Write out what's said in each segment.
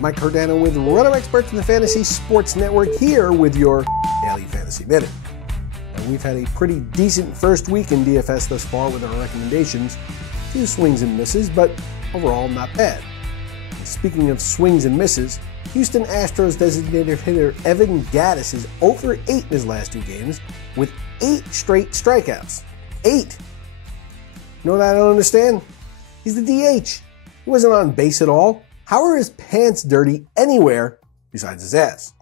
Mike Cardano with RotoExperts in the Fantasy Sports Network here with your Daily Fantasy Minute. And we've had a pretty decent first week in DFS thus far with our recommendations. A few swings and misses, but overall not bad. And speaking of swings and misses, Houston Astros designated hitter Evan Gattis is 0 for 8 in his last 2 games with 8 straight strikeouts. 8! You know what I don't understand? He's the DH. He wasn't on base at all. How are his pants dirty anywhere besides his ass?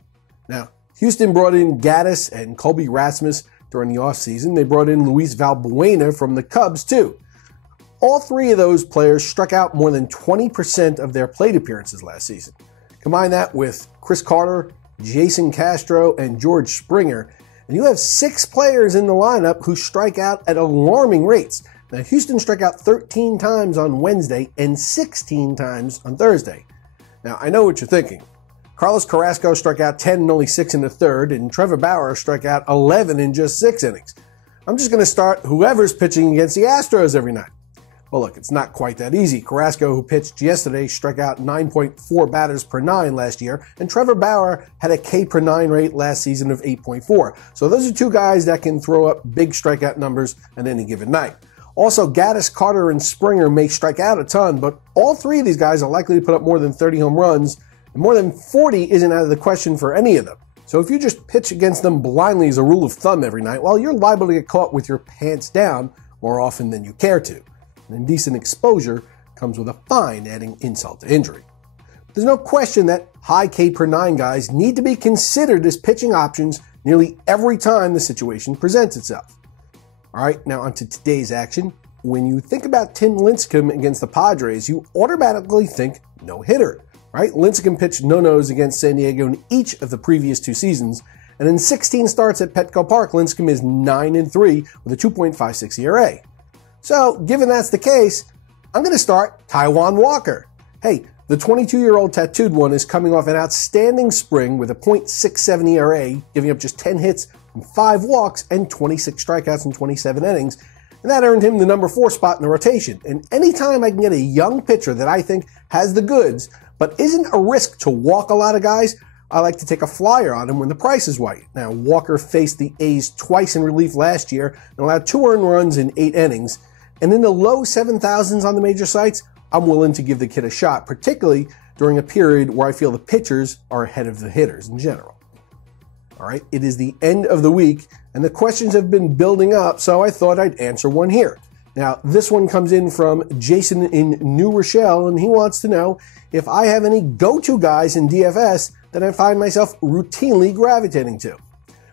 Now, Houston brought in Gattis and Colby Rasmus during the offseason. They brought in Luis Valbuena from the Cubs, too. All 3 of those players struck out more than 20% of their plate appearances last season. Combine that with Chris Carter, Jason Castro, and George Springer, and you have 6 players in the lineup who strike out at alarming rates. Now, Houston struck out 13 times on Wednesday and 16 times on Thursday. Now, I know what you're thinking. Carlos Carrasco struck out 10 and only 6 in the third, and Trevor Bauer struck out 11 in just 6 innings. I'm just going to start whoever's pitching against the Astros every night. Well, look, it's not quite that easy. Carrasco, who pitched yesterday, struck out 9.4 batters per 9 last year, and Trevor Bauer had a K per 9 rate last season of 8.4. So those are 2 guys that can throw up big strikeout numbers on any given night. Also, Gattis, Carter, and Springer may strike out a ton, but all 3 of these guys are likely to put up more than 30 home runs, and more than 40 isn't out of the question for any of them. So if you just pitch against them blindly as a rule of thumb every night, well, you're liable to get caught with your pants down more often than you care to. And indecent exposure comes with a fine, adding insult to injury. There's no question that high K per 9 guys need to be considered as pitching options nearly every time the situation presents itself. All right, now on to today's action. When you think about Tim Lincecum against the Padres, you automatically think no-hitter, right? Lincecum pitched no-nos against San Diego in each of the previous 2 seasons, and in 16 starts at Petco Park, Lincecum is 9-3 with a 2.56 ERA. So, given that's the case, I'm going to start Taijuan Walker. Hey, the 22-year-old tattooed one is coming off an outstanding spring with a .67 ERA, giving up just 10 hits and 5 walks and 26 strikeouts in 27 innings, and that earned him the number 4 spot in the rotation. And anytime I can get a young pitcher that I think has the goods, but isn't a risk to walk a lot of guys, I like to take a flyer on him when the price is right. Now, Walker faced the A's twice in relief last year and allowed 2 earned runs in 8 innings. And in the low 7,000s on the major sites, I'm willing to give the kid a shot, particularly during a period where I feel the pitchers are ahead of the hitters in general. All right, it is the end of the week, and the questions have been building up, so I thought I'd answer one here. Now, this one comes in from Jason in New Rochelle, and he wants to know if I have any go-to guys in DFS that I find myself routinely gravitating to.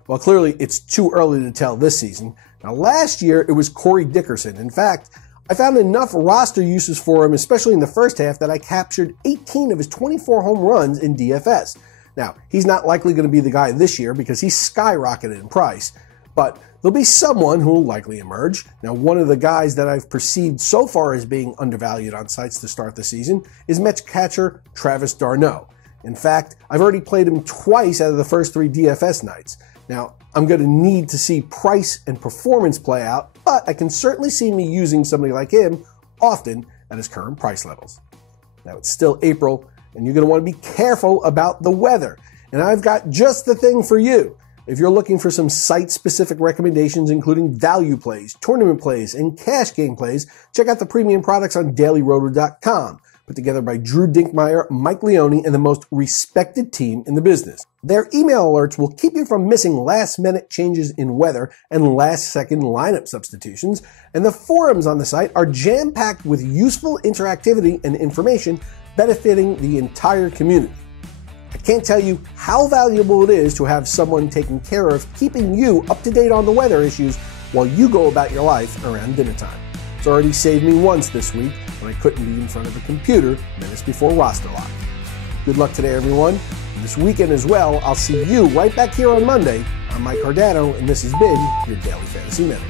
Well, clearly, it's too early to tell this season. Now, last year, it was Corey Dickerson. In fact, I found enough roster uses for him, especially in the first half, that I captured 18 of his 24 home runs in DFS. Now, he's not likely going to be the guy this year because he's skyrocketed in price, but there'll be someone who will likely emerge. Now, one of the guys that I've perceived so far as being undervalued on sites to start the season is Mets catcher Travis d'Arnaud. In fact, I've already played him twice out of the first 3 DFS nights. Now, I'm going to need to see price and performance play out, but I can certainly see me using somebody like him often at his current price levels. Now, it's still April, and you're going to want to be careful about the weather. And I've got just the thing for you. If you're looking for some site-specific recommendations, including value plays, tournament plays, and cash game plays, check out the premium products on dailyroto.com. Put together by Drew Dinkmeyer, Mike Leone, and the most respected team in the business. Their email alerts will keep you from missing last-minute changes in weather and last-second lineup substitutions, and the forums on the site are jam-packed with useful interactivity and information benefiting the entire community. I can't tell you how valuable it is to have someone taking care of keeping you up to date on the weather issues while you go about your life around dinner time. It's already saved me once this week when I couldn't be in front of a computer minutes before roster lock. Good luck today, everyone. And this weekend as well. I'll see you right back here on Monday. I'm Mike Cardano, and this has been your Daily Fantasy Minute.